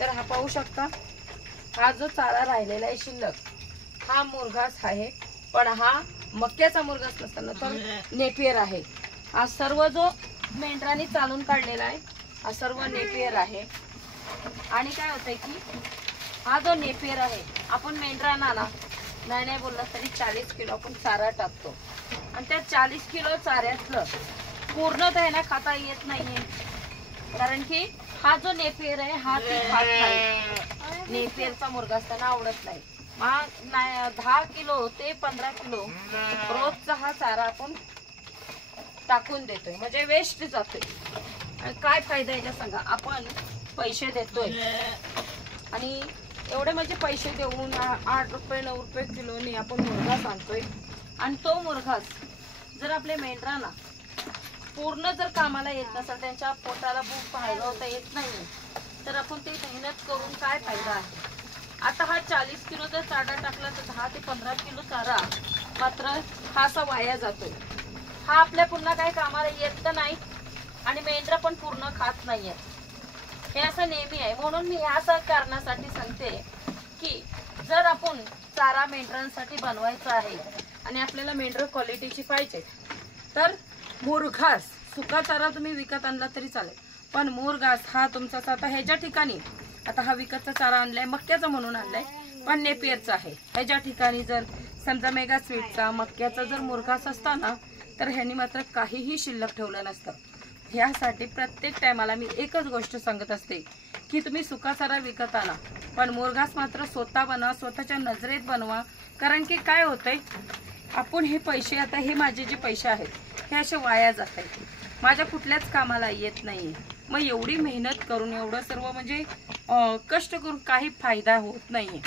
तर हा पाहू शकता, हा जो चारा राहिलेला आहे शिल्लक, हा मुरघास आहे, पण हा मक्याचा मुरघास नसताना तर नेपियर आहे. हा सर्व जो मेंढरांनी चालून काढलेला आहे हा सर्व नेपियर आहे. आणि काय होतंय की हा जो नेपियर आहे, आपण मेंढरांना ना नाही बोलला तरी 40 किलो आपण चारा टाकतो, आणि त्या 40 किलो चाऱ्यातलं पूर्णतः आहे ना खाता येत नाहीये, कारण की हा जो नेपियर आहे हा ती खात नाही. नेपियरचा मुरघास त्यांना आवडत नाही. मग 10 किलो ते 15 किलो रोजचा हा चारा आपण टाकून देतोय, म्हणजे वेस्ट जातोय. काय फायदा याच्या सांगा? आपण पैसे देतोय आणि एवढे म्हणजे पैसे देऊन 8 रुपये 9 रुपये किलोनी आपण मुरघास आणतोय, आणि तो मुरघास जर आपल्या मेंढरांना पूर्ण जर कामाला येत नसेल, त्यांच्या पोटाला भूक भागवता येत नाही, तर आपण ते मेहनत करून काय फायदा आहे? आता हा 40 किलो जर चारा टाकला तर 10 ते 15 किलो चारा मात्र हा असा वाया जातोय. हा आपल्या पुन्हा काही कामाला येत तर नाही, आणि मेंढरा पण पूर्ण खात नाहीये. हे असं नेहमी आहे. म्हणून मी ह्या कारणासाठी सांगते की जर आपण चारा मेंढरांसाठी बनवायचा आहे आणि आपल्याला मेंढर क्वालिटीची पाहिजे, तर मुरघास सुका चारा तुम्ही विकत आणला तरी चालेल, पण मुरघास हा तुमचा आता ह्याच्या ठिकाणी, आता हा विकतचा चारा आणलाय मक्याचा म्हणून आणलाय, पण नेपियरचा आहे. ह्याच्या ठिकाणी जर समजा मेगा स्वीटचा मक्याचा जर मुरघास असता ना, तर ह्यांनी मात्र काहीही शिल्लक ठेवलं नसतं. ह्यासाठी प्रत्येक टायमाला मी एकच गोष्ट सांगत असते की तुम्ही सुका चारा विकत आणा, पण मुरघास मात्र स्वतः बनवा, स्वतःच्या नजरेत बनवा. कारण की काय होतंय, आपण हे पैसे, आता हे माझे जे पैसे आहेत हे असे वाया जात आहेत, माझ्या कुठल्याच कामाला येत नाही. मग एवढी मेहनत करून एवढं सर्व म्हणजे कष्ट करून काही फायदा होत नाहीये.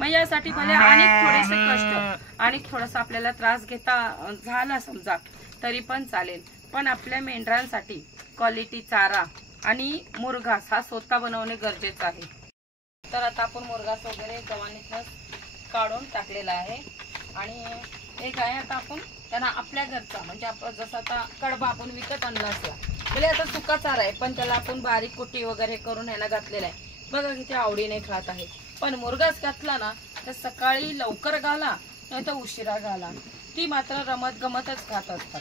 मग यासाठी भले आणि थोडेसे कष्ट आणि थोडासा आपल्याला त्रास घेता झाला समजा तरी पण चालेल, पण आपल्या मेंढरांसाठी क्वालिटी चारा आणि मुरघास हा स्वतः बनवणे गरजेचं आहे. तर आता आपण मुरघास वगैरे गव्हाणीतनं काढून टाकलेला आहे, आणि एक आहे आता आपण त्यांना आपल्या घरचा, म्हणजे आपण जसं आता कडबा आपण विकत आणला असला, म्हणजे आता सुका चारा आहे पण त्याला आपण बारीक कुटी वगैरे करून ह्याला घातलेला आहे. बघा किती आवडीने खात आहे. पण मुरघास घातला ना तर सकाळी लवकर घाला नाही तर उशिरा घाला, ती मात्र रमत गमतच खात असतात,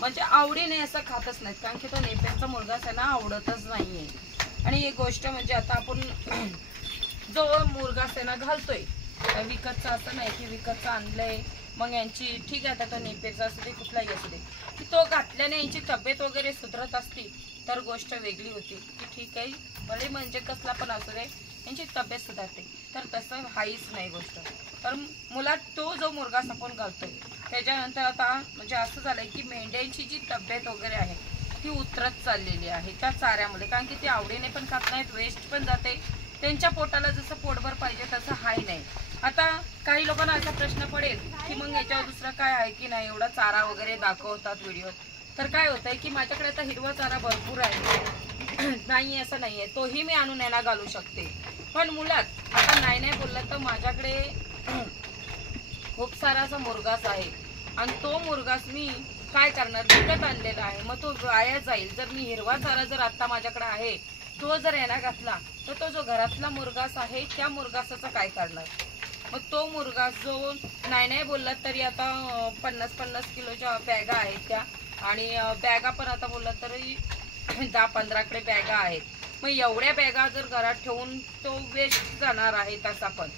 म्हणजे आवडीने असं खातच नाहीत, कारण की तो नेपियरचा मुरघास त्यांना आवडतच नाहीये. आणि एक गोष्ट म्हणजे आता आपण जो मुरघास त्यांना घालतोय विकतचा, असं नाही की विकतचा आणलंय मग यांची ठीक आहे, आता तो नेपियरचा असू दे कुठलाही असू दे, की तो घातल्याने यांची तब्येत वगैरे सुधरत असती तर गोष्ट वेगळी होती की ठीक आहे, भले म्हणजे कसला पण असू दे यांची तब्येत सुधारते, तर तसं हाईच नाही गोष्ट. तर मुलात तो जो मुरघास आपण घालतोय त्याच्यानंतर आता म्हणजे असं झालंय की मेंढ्यांची जी तब्येत वगैरे आहे ती उतरत चाललेली आहे त्या चाऱ्यामध्ये, कारण की ते आवडीने पण खात नाहीत, वेस्ट पण जाते, त्यांच्या पोटाला जसं पोटभर पाहिजे तसं हाय नाही. आता काही लोकांना असा प्रश्न पडेल की मग याच्यावर दुसरं काय आहे की नाही, एवढा चारा वगैरे दाखवतात व्हिडिओ, तर काय होतंय की माझ्याकडे आता हिरवा चारा भरपूर आहे नाही असं नाहीये, तोही मी आणून याला घालू शकते. पण मुलात आता नाही बोललं तर माझ्याकडे खूप सारा असा मुरघास आहे, आणि तो मुरघास मी काय करणार, विकत आणलेला आहे, मग तो वाया जाईल. जर मी हिरवा चारा जर आता माझ्याकडे आहे तो जर याला घातला तर तो जो घरातला मुरघास आहे त्या मुरघासाचा काय करणार? मग तो मुरघास जो नाही बोललात तरी आता 50-50 किलोच्या बॅगा आहेत त्या, आणि बॅगा पण आता बोललात तरी 10-15कडे बॅगा आहेत. मग एवढ्या बॅगा जर घरात ठेवून तो वेस्ट जाणार आहे तसा पण,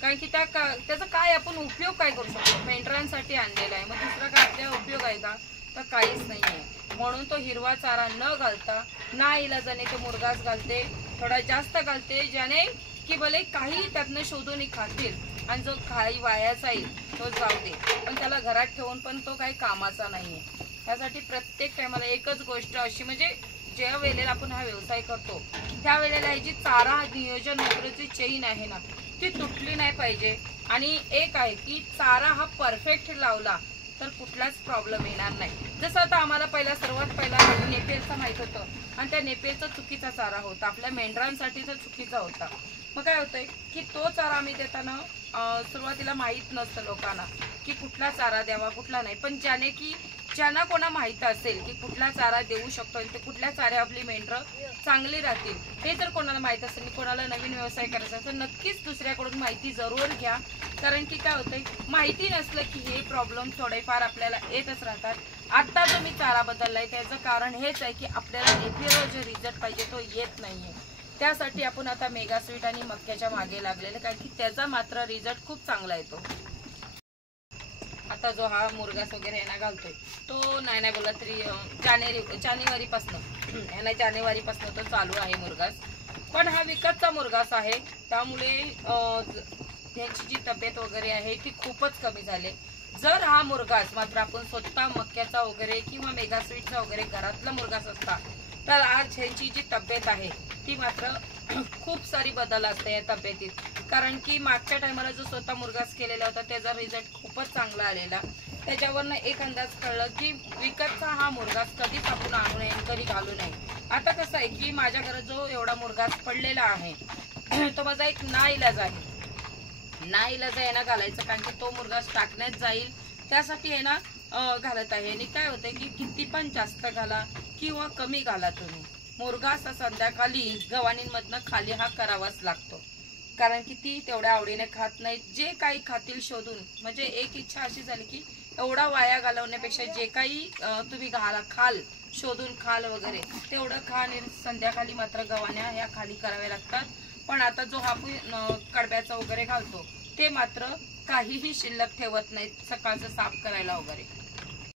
कारण की त्याचा काय आपण उपयोग काय करू शकतो? मेंढरांसाठी आणलेला आहे, मग दुसरा काय आपल्याला उपयोग आहे का? तर काहीच नाही आहे. म्हणून तो हिरवा चारा न घालता नाईलाजाने तो मुरघास घालते, थोडा जास्त घालते, ज्याने की भले काही त्यातनं शोधून खातील, आणि जो काही वाया जाईल तो जाऊ दे, पण त्याला घरात ठेवून पण तो काही कामाचा नाहीये. त्यासाठी प्रत्येक टायमाला एकच गोष्ट अशी, म्हणजे ज्या वेळेला आपण हा व्यवसाय करतो त्या वेळेला ही जी चारा नियोजन वगैरेची चेन आहे ना ती तुटली नाही पाहिजे. आणि एक आहे की चारा हा परफेक्ट लावला तर कुठलाच प्रॉब्लेम येणार नाही. जसं आता आम्हाला सर्वात पहिला नेपियरचा माहित होतं, आणि त्या नेपियरचा चुकीचा चारा होता, आपल्या मेंढरांसाठीचा चुकीचा होता. मग काय होतंय की तो चारा आम्ही देताना सुरुवातीला माहीत नसतं लोकांना की कुठला चारा द्यावा कुठला नाही, पण ज्याने की ज्यांना कोणा माहित असेल की कुठला चारा देऊ शकतो आणि ते कुठल्या चाऱ्या आपली मेंढरं चांगली राहतील, हे जर कोणाला माहित असेल आणि कोणाला नवीन व्यवसाय करायचा असेल तर नक्कीच दुसऱ्याकडून माहिती जरूर घ्या. कारण की काय होतंय, माहिती नसलं की हे प्रॉब्लेम थोडेफार आपल्याला येतच राहतात. आता जो मी चारा बदललाय त्याचं कारण हेच आहे की आपल्याला नेपिअर जो रिझल्ट पाहिजे तो येत नाहीये. त्यासाठी आपण आता मेगा स्वीट आणि मक्याच्या मागे लागलेले, कारण की त्याचा मात्र रिझल्ट खूप चांगला येतो. आता जो हा मुरघास वगैरे यांना घालतोय तो नाही बोलला तरी जानेवारीपासून तो चालू आहे मुरघास. पण हा विकतचा मुरघास आहे, त्यामुळे त्यांची जी तब्येत वगैरे आहे ती खूपच कमी झाली. जर हा मुरघास मात्र आपण स्वतः मक्याचा वगैरे किंवा मेगा स्वीटचा वगैरे घरातला मुरघास असता तर आज ह्यांची जी तब्येत आहे ती मात्र खूप सारी बदल असते या तब्येतीत. कारण की मागच्या टायमाला जो स्वतः मुरघास केलेला होता त्याचा रिझल्ट खूपच चांगला आलेला. त्याच्यावरनं एक अंदाज कळलं की विकतचा हा मुरघास कधीच आपण आणू नये, कधी घालू नये. आता कसं आहे की माझ्या घरात जो एवढा मुरघास पडलेला आहे तो माझा एक नाईलाज आहे ना घालायचं, कारण की तो मुरघास टाकण्यात जाईल त्यासाठी आहे ना घालत आहे. आणि काय होतंय की किती पण जास्त घाला किंवा कमी घाला तुम्ही मुरघास संध्याकाळी गव्हाणींमधनं खाली हा करावाच लागतो. कारण की ती तेवढ्या आवडीने खात नाहीत. जे काही खातील शोधून, म्हणजे एक इच्छा अशी झाली की एवढा वाया घालवण्यापेक्षा जे काही तुम्ही खाल शोधून खाल वगैरे तेवढं खा आणि संध्याकाळी मात्र गव्हाण्या ह्या खाली कराव्या लागतात. पण आता जो आपण कडब्याचा वगैरे घालतो ते मात्र काहीही शिल्लक ठेवत नाहीत सकाळचं साफ करायला वगैरे.